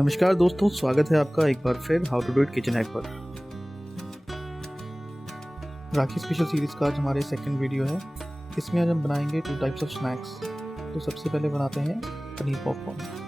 नमस्कार दोस्तों, स्वागत है आपका एक बार फिर हाउ to do it kitchen hack per. Rakhi special series का आज हमारे सेकंड वीडियो है। इसमें आज हम बनाएंगे 2 टाइप्स ऑफ स्नैक्स। तो सबसे पहले बनाते हैं पनीर पॉपकॉर्न।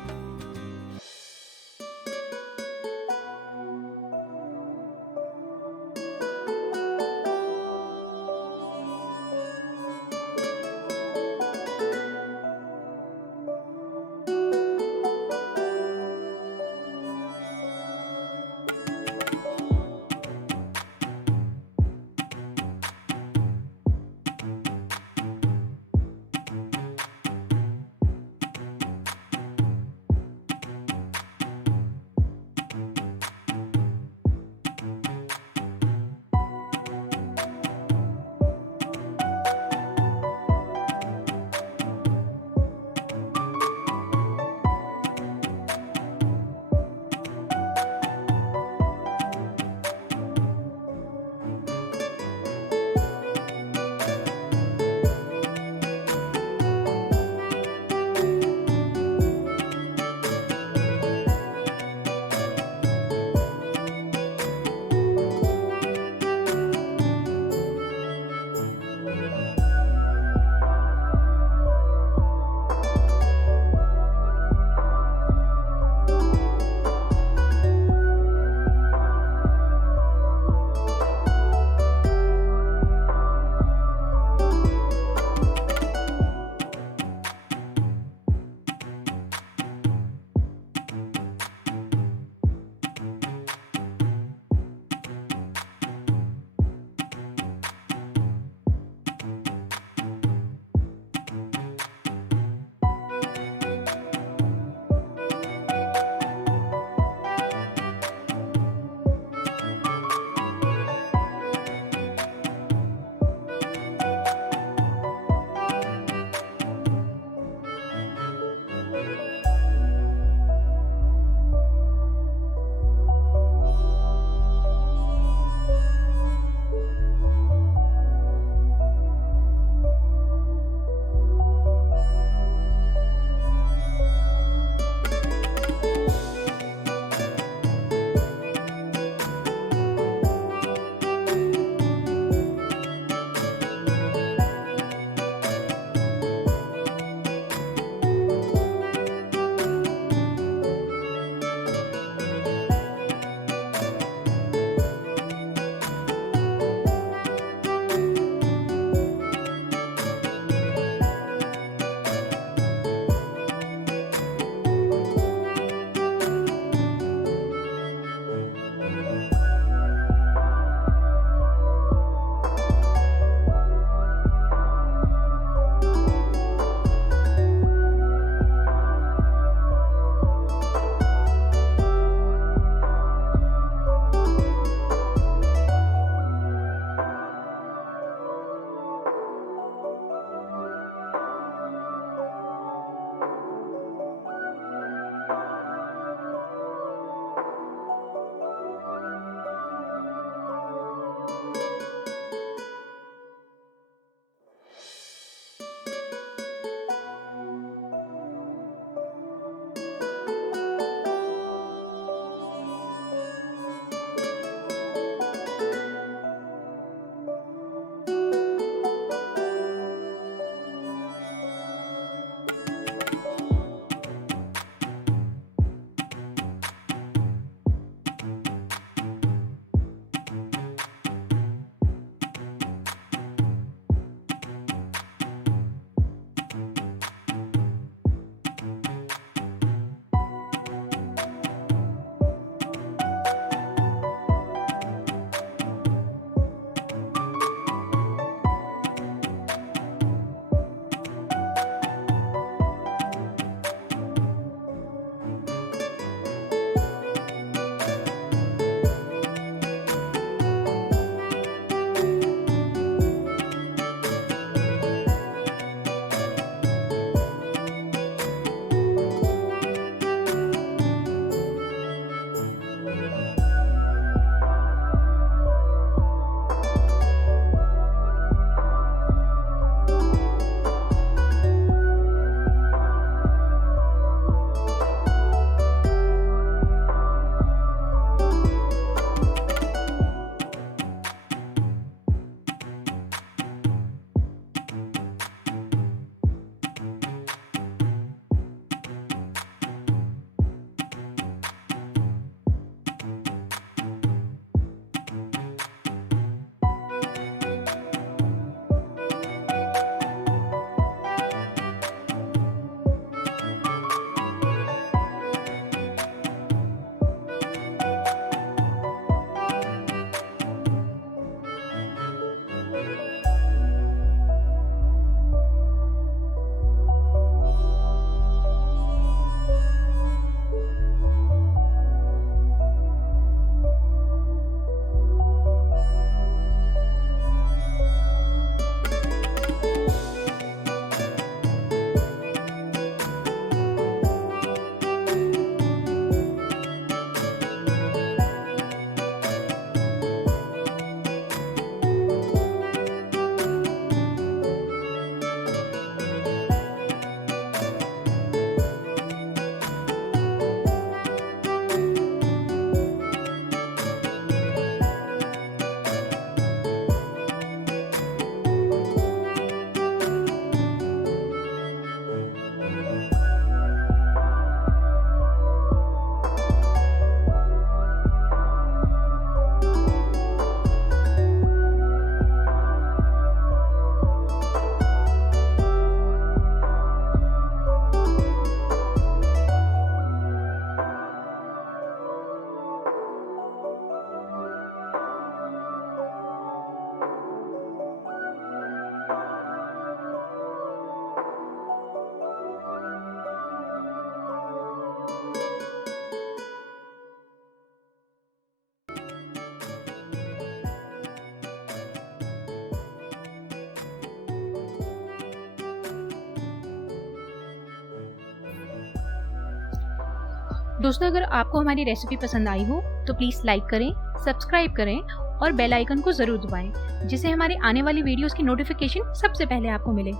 दोस्तों, अगर आपको हमारी रेसिपी पसंद आई हो तो प्लीज़ लाइक करें, सब्सक्राइब करें और बेल आइकन को ज़रूर दबाएं, जिससे हमारी आने वाली वीडियोस की नोटिफिकेशन सबसे पहले आपको मिले।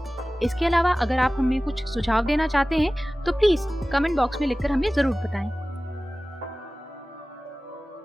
इसके अलावा अगर आप हमें कुछ सुझाव देना चाहते हैं तो प्लीज़ कमेंट बॉक्स में लिखकर हमें ज़रूर बताएं।